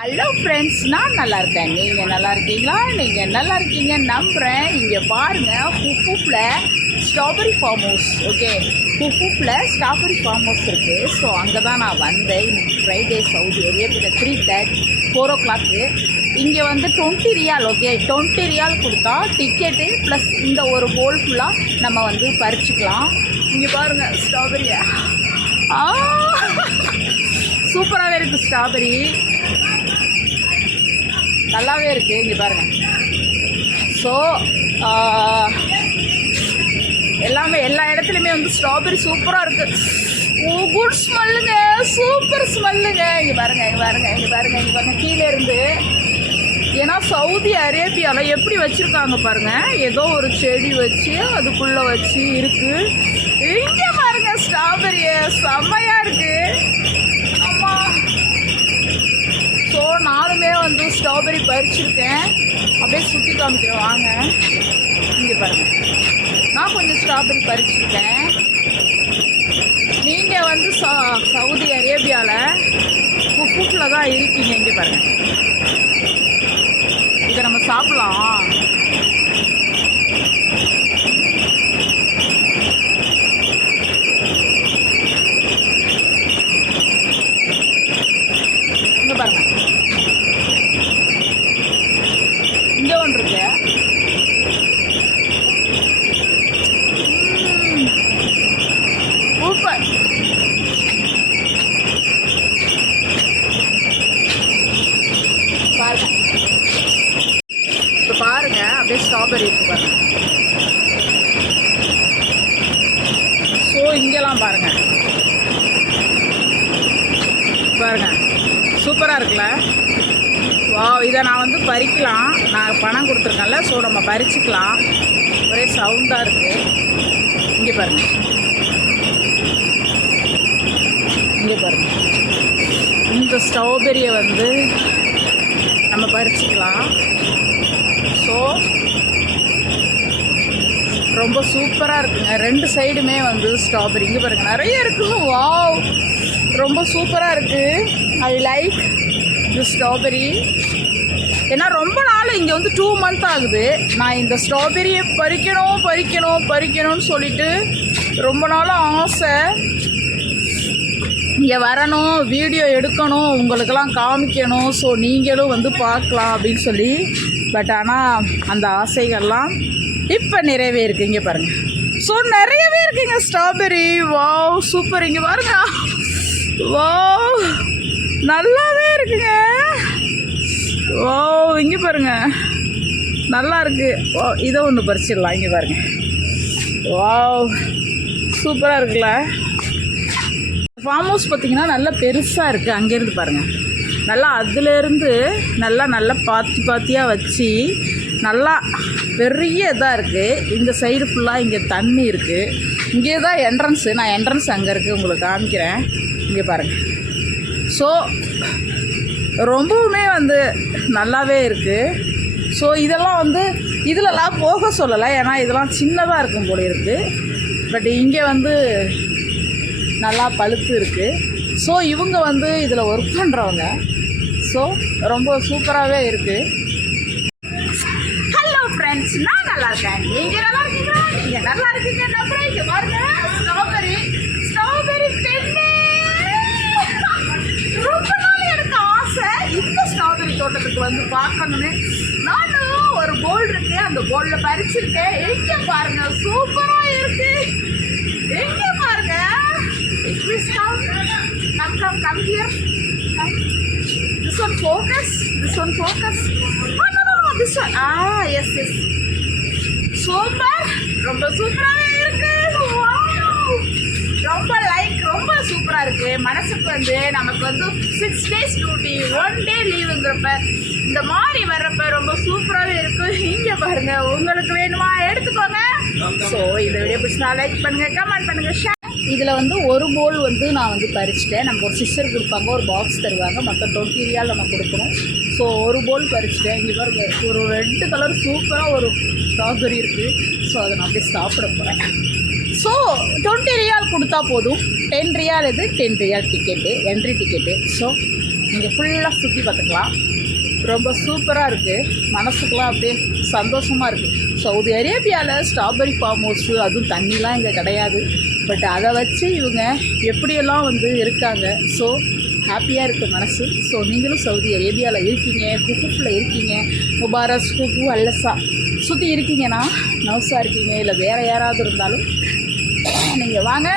Hello friends நான் நல்லா இருக்கேன். நீங்கள் நல்லா இருக்கீங்களா? நீங்கள் நல்லா இருக்கீங்கன்னு நம்புகிறேன் இங்கே பாருங்கள் ஹுஃபுஃபில் ஸ்ட்ராபெரி ஃபார்ம் ஹவுஸ் ஓகே ஹுஃபுஃபில் ஸ்ட்ராபெரி ஃபார்ம் ஹவுஸ் இருக்குது ஸோ அங்கே தான் நான் வந்தேன். இன்னைக்கு ஃப்ரைடே சவுதி அரேபியில் three third four o'clock இங்கே வந்து twenty riyal okay twenty riyal கொடுத்தா டிக்கெட்டு ப்ளஸ் இந்த ஒரு போல் ஃபுல்லாக நம்ம வந்து பறிச்சுக்கலாம். இங்கே பாருங்கள் ஸ்ட்ராபெரியை சூப்பராகவே இருக்குது ஸ்ட்ராபெரி நல்லாவே இருக்குது இங்கே பாருங்கள் ஸோ எல்லாமே எல்லா இடத்துலையுமே வந்து ஸ்ட்ராபெரி சூப்பராக இருக்குது ஓ குட் ஸ்மெல்லுங்க சூப்பர் ஸ்மெல்லுங்க இங்கே பாருங்க இங்கே பாருங்கள் இங்கே பாருங்க இங்கே பாருங்கள் கீழே இருந்து. ஏன்னா சவுதி அரேபியாவில் எப்படி வச்சுருக்காங்க பாருங்கள் ஏதோ ஒரு செடி வச்சு அதுக்குள்ளே வச்சு இருக்கு. இங்கே பாருங்கள் ஸ்ட்ராபெரிய செம்மையாக இருக்குது அம்மா அப்புறம் நானுமே வந்து ஸ்ட்ராபெரி பறிச்சிருக்கேன். அப்படியே சுற்றி காமிக்கிறேன். வாங்க. இங்கே பாருங்க. நான் கொஞ்சம் ஸ்ட்ராபெரி பறிச்சிருக்கேன். நீங்கள் வந்து ச சவுதி அரேபியாவில் குஃபுஃபில் தான் இருக்கீங்க. இங்கே பாருங்க. இதை நம்ம சாப்பிட்லாம் இங்கே பாருங்க இங்கே ஒன்று இருக்கு சூப்பர் பாருங்க இப்போ பாருங்க அப்படியே ஸ்ட்ராபெரி இருக்கு பாருங்க. ஸோ இங்கெல்லாம் பாருங்க. பாருங்க. சூப்பராக இருக்குல்ல? வா இதை நான் வந்து பறிக்கலாம். நான் பணம் கொடுத்துருக்கேன்ல ஸோ நம்ம பறிச்சுக்கலாம். ஒரே சவுண்டாக இருக்குது இங்கே பாருங்க. இங்கே பாருங்க. இந்த ஸ்ட்ராபெரியை வந்து நம்ம பறிச்சுக்கலாம். ஸோ ரொம்ப சூப்பராக இருக்குங்க. ரெண்டு சைடுமே வந்து ஸ்ட்ராபெரி இங்கே பாருங்க நிறைய இருக்குது வாவ் ரொம்ப சூப்பராக இருக்குது ஐ லைக் தி ஸ்ட்ராபெரி ஏன்னா ரொம்ப நாள் இங்கே வந்து டூ மந்த் ஆகுது. நான் இந்த ஸ்ட்ராபெரியை பறிக்கணும் பறிக்கணும் பறிக்கணும்னு சொல்லிட்டு ரொம்ப நாளாக ஆசை. இங்கே வரணும் வீடியோ எடுக்கணும் உங்களுக்கெல்லாம் காமிக்கணும். ஸோ நீங்களும் வந்து பார்க்கலாம் அப்படின்னு சொல்லி. பட் ஆனால் அந்த ஆசைகள்லாம் இப்போ நிறைவேறிருக்கு இங்கே பாருங்கள் ஸோ நிறையவே இருக்குங்க ஸ்ட்ராபெரி வாவ் சூப்பர் இங்கே பாருங்க. வாவ் நல்லாவே இருக்குங்க. வாவ் இங்கே பாருங்க. நல்லா இருக்கு. ஓ இதை ஒன்று பறிச்சிடலாம். இங்கே பாருங்க. வாவ் சூப்பராக இருக்குல்ல. ஃபார்ம் ஹவுஸ் பார்த்தீங்கன்னா நல்லா பெருசாக இருக்குது அங்கேருந்து பாருங்கள் நல்லா அதுலேருந்து நல்லா நல்லா பாத்தி பாத்தியாக வச்சு நல்லா பெரிய இதாக இருக்குது இந்த சைடு ஃபுல்லாக இங்கே தண்ணி இருக்குது இங்கே தான் என்ட்ரன்ஸு நான் என்ட்ரன்ஸ் அங்கே இருக்குது உங்களுக்கு காமிக்கிறேன். இங்கே பாருங்கள் ஸோ ரொம்பவுமே வந்து நல்லாவே இருக்குது ஸோ இதெல்லாம் வந்து இதிலலாம் போக சொல்லலை. ஏன்னா இதெல்லாம் சின்னதாக இருக்கும் போல இருக்குது பட் இங்கே வந்து நல்லா பழுத்து இருக்குது ஸோ இவங்க வந்து இதில் ஒர்க் பண்ணுறவங்க ஸோ ரொம்ப சூப்பராகவே இருக்குது ஃப்ரெண்ட்ஸ் நான் நல்லா இருக்கேன் நீங்கள் நல்லா இருக்கீங்களா நீங்கள் நல்லா இருக்கீங்க அப்புறம் இங்கே பாருங்க ஸ்ட்ராபெரி ஸ்ட்ராபெரி பெண்ணு ரொம்ப நாள் எனக்கு ஆசை இந்த ஸ்ட்ராபெரி தோட்டத்துக்கு வந்து பார்க்கணும்னு நானும் ஒரு போல் இருக்கு அந்த போல்ல பறிச்சிருக்கேன் எங்கே பாருங்க சூப்பராக இருக்கு எங்கே பாருங்க come come Come, come, come here. Come. This one focus. This one focus. This no, yes yes super ரொம்ப சூப்பராகவே இருக்கு. ரொம்ப லைக் ரொம்ப சூப்பராக இருக்கு. மனசுக்கு வந்து நமக்கு வந்து six days duty one day லீவுங்கிறப்ப இந்த மாதிரி வர்றப்ப ரொம்ப சூப்பராகவே இருக்கு. இங்கே பாருங்க உங்களுக்கு வேணுமா? எடுத்துக்கோங்க. ஸோ இந்த வீடியோ பிடிச்சா லைக் பண்ணுங்க கமெண்ட் பண்ணுங்க ஷேர் இதில் வந்து ஒரு போல் வந்து நான் வந்து பறிச்சிட்டேன். நமக்கு ஒரு சிஸ்டர் கொடுப்பாங்க ஒரு பாக்ஸ் தருவாங்க. மொத்தம் டுவெண்ட்டி ரியால் நம்ம கொடுக்கணும். ஸோ ஒரு போல் பறிச்சிட்டேன். இங்கே பாருங்க ஒரு ரெட்டு கலர் சூப்பராக ஒரு ஸ்ட்ராபெரி இருக்குது ஸோ அதை நான் அப்படியே சாப்பிட போகிறேன் ஸோ டுவெண்ட்டி ரியால் கொடுத்தா போதும். டென் ரியால் இது ten riyal ticket entry ticket so இங்கே ஃபுல்லாக சுற்றி பார்த்துக்கலாம். ரொம்ப சூப்பராக இருக்குது மனசுக்கெலாம் அப்படியே சந்தோஷமாக இருக்குது சவுதி அரேபியாவில் ஸ்ட்ராபெரி ஃபார்ம் ஹவுஸு அதுவும் தண்ணிலாம் இங்கே கிடையாது. பட் அதை வச்சு இவங்க எப்படியெல்லாம் வந்து இருக்காங்க. ஸோ ஹாப்பியாக இருக்குது மனசு. ஸோ நீங்களும் சவுதி அரேபியாவில் இருக்கீங்க குஃபுஃபில் இருக்கீங்க. முபாரஸ் குஃபு அல்லசா சுற்றி இருக்கீங்கன்னா நர்ஸாக இருக்கீங்க இல்லை வேறு யாராவது இருந்தாலும் நீங்கள் வாங்க.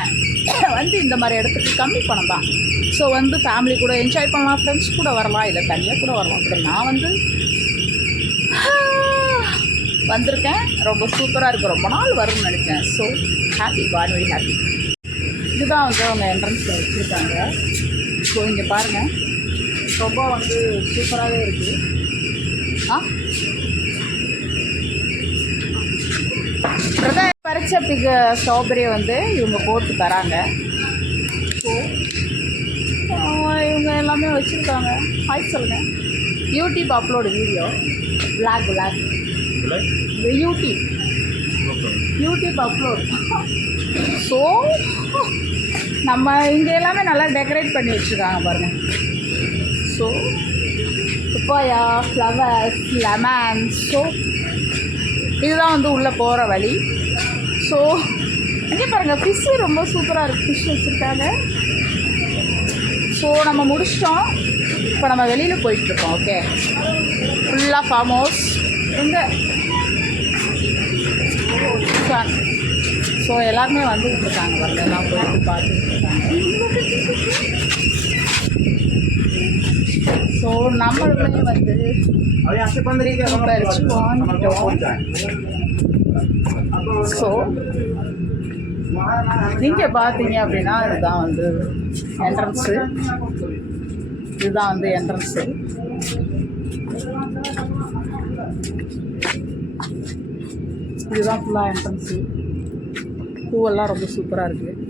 வந்து இந்த மாதிரி இடத்துக்கு கம்மி பணம் தான். ஸோ வந்து ஃபேமிலி கூட என்ஜாய் பண்ணலாம் ஃப்ரெண்ட்ஸ் கூட வரலாம் இல்லை தனியாக கூட வரலாம். அப்படி நான் வந்து வந்திருக்கேன். ரொம்ப சூப்பராக இருக்குது ரொம்ப நாள் வரும்னு நினச்சேன். So happy god very happy இதுதான் வந்து அவங்க என்ட்ரன்ஸில் வச்சுருக்காங்க. ஸோ இங்கே பாருங்கள் ரொம்ப வந்து சூப்பராகவே இருக்குது ஆ? பிரதர் பறிச்ச பிக ஸ்ட்ராபெரியை வந்து இவங்க போட்டு தராங்க. ஸோ இவங்க எல்லாமே வச்சுருக்காங்க. ஹாய் சொல்லுங்கள் YouTube upload video blog blog YouTube YouTube upload so நம்ம இங்கே எல்லாமே நல்லா டெக்கரேட் பண்ணி வச்சுருக்காங்க பாருங்கள் ஸோ துப்பாயா ஃப்ளவர்ஸ் லெமன் ஸோ இதுதான் வந்து உள்ளே போகிற வழி. ஸோ இங்கே பாருங்கள் ஃபிஷ்ஷு ரொம்ப சூப்பராக இருக்குது ஃபிஷ் வச்சுருக்காங்க. ஸோ நம்ம முடிச்சிட்டோம். இப்போ நம்ம வெளியில் போயிட்டுருக்கோம் ஓகே ஃபுல்லாக ஃபார்ம் ஹவுஸ் எங்கே? ஷான் ஸோ எல்லாருமே வந்துகிட்டு இருக்காங்க. வரல எல்லாம் போயிட்டு பார்த்துட்டு இருக்காங்க. ஸோ நம்மளுமே வந்து பறிச்சு வாங்கிட்டோம். ஸோ நீங்கள் பார்த்தீங்க அப்படின்னா இதுதான் வந்து என்ட்ரன்ஸு இதுதான் வந்து என்ட்ரன்ஸு இதுதான் ஃபுல்லாக என்ட்ரன்ஸு பூவெல்லாம் ரொம்ப சூப்பராக இருக்குது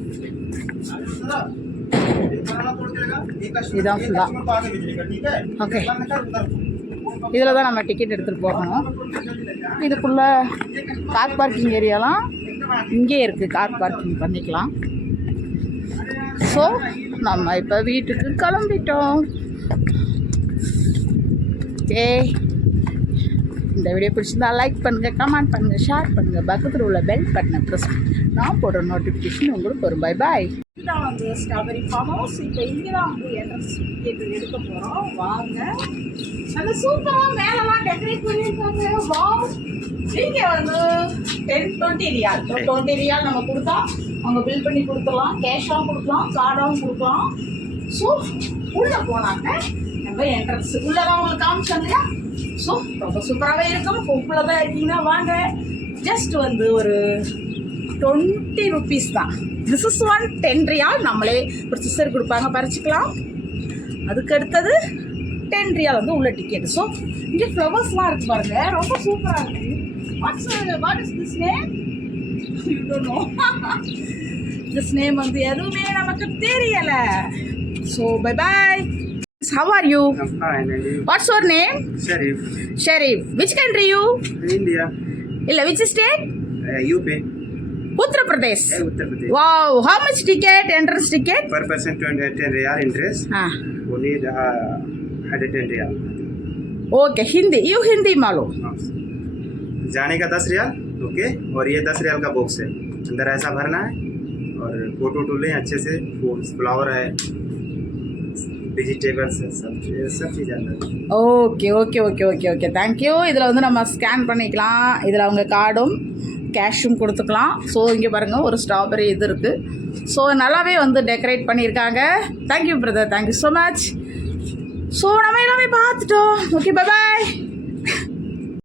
இதுதான் ஃபுல்லாக ஓகே இதில் தான் நம்ம டிக்கெட் எடுத்துகிட்டு போகணும். இதுக்குள்ளே கார் பார்க்கிங் ஏரியாலாம் இங்கே இருக்குது கார் பார்க்கிங் பண்ணிக்கலாம். ஸோ நம்ம இப்போ வீட்டுக்கு கிளம்பிட்டோம். ஓகே இந்த வீடியோ பிடிச்சிருந்தா லைக் பண்ணுங்கள் கமெண்ட் பண்ணுங்கள் ஷேர் பண்ணுங்கள் பக்கத்தில் உள்ள பெல் பட்டனை ப்ரெஸ் நான் போடுற நோட்டிஃபிகேஷன் உங்களுக்கு வரும். பை பாய் இதுதான் வந்து ஸ்ட்ராபெரி ஃபார்ம் ஹவுஸ் இப்போ இங்கே தான் வந்து என்ட்ரன்ஸ் கேட்டு எடுக்க போகிறோம் வாங்க. நல்ல சூப்பராக மேலெல்லாம் டெக்கரேட் பண்ணியிருக்காங்க. வா நீங்கள் வந்து ten twenty riyal twenty riyal நம்ம கொடுத்தா அவங்க பில் பண்ணி கொடுத்துடலாம் கேஷாகவும் கொடுக்கலாம். கார்டாகவும் கொடுக்கலாம். ஸோ உள்ளே போனாங்க. நம்ம என்ட்ரன்ஸ் உள்ளே தான் உங்களுக்கு காமிச்சோம் இல்லையா? ஸோ ரொம்ப சூப்பராகவே இருக்கும். இப்போ தான் இருக்கீங்கன்னா வாங்க. ஜஸ்ட் வந்து ஒரு டுவெண்ட்டி ருபீஸ் தான். This is one ten riyal நம்மளே ஒரு சிஸ்டர் கொடுப்பாங்க. பறிச்சுக்கலாம். அதுக்கு அடுத்தது டென் ரியால் வந்து உள்ள டிக்கெட் ஸோ இங்கே ஃப்ளவர்ஸ்லாம் இருக்கு பாருங்க. ரொம்ப சூப்பராக இருக்கு. What's what is this name you don't know this name வந்து எதுவுமே நமக்கு தெரியலை. So bye bye How are you? I'm fine. What's your name? Sharif. Sharif. Which country you? India. Illa, which state? Uh, UP. Uttar Pradesh. Yeah, Uttar Pradesh. Wow. How much ticket? Entrance ticket? Per person 10 real interest. Ah. Only the, uh, 110 real. Okay. Hindi. You Hindi malo? जाने का दस riyal okay और ये दस रियाल का box है अंदर ऐसा भरना है और फ़ोटो टू लें अच्छे से फ्लावर है vegetables okay okay okay okay okay thank you இதில் வந்து நம்ம ஸ்கேன் பண்ணிக்கலாம். இதில் அவங்க கார்டும் கேஷும் கொடுத்துக்கலாம். ஸோ இங்கே பாருங்கள் ஒரு ஸ்ட்ராபெரி இது இருக்குது ஸோ நல்லாவே வந்து டெக்கரேட் பண்ணியிருக்காங்க. Thank thank you brother thank you so much so நம்ம எல்லாமே பார்த்துட்டோம். Okay bye